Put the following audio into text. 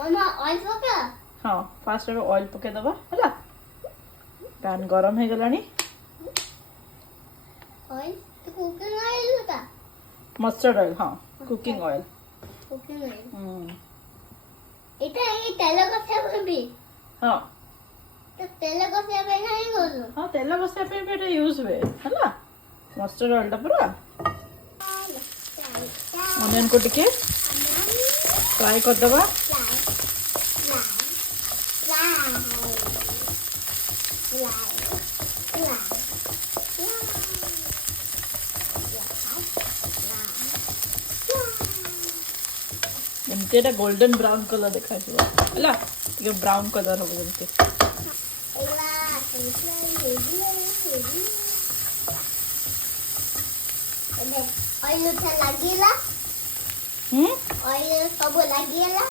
मामा oil पका हाँ fast oil पके दबा है पैन गरम हो गलानी ऑयल तो कुकिंग ऑयल का मस्टर्ड ऑयल हाँ कुकिंग ऑयल कुकिंग ऑयल এটা এই তেল কথা বলবি हाँ তো তেল কথা पे नहीं बोलो हाँ तेल बस पे यूज हुए है मस्टर्ड ऑयल पूरा ऑनियन को टिके फ्राई कर दबा एमती एटा गोल्डन ब्राउन कलर देखा है ये ब्राउन कलर हो जमते ऑयल उठा लागिला ऑयल सब लागिला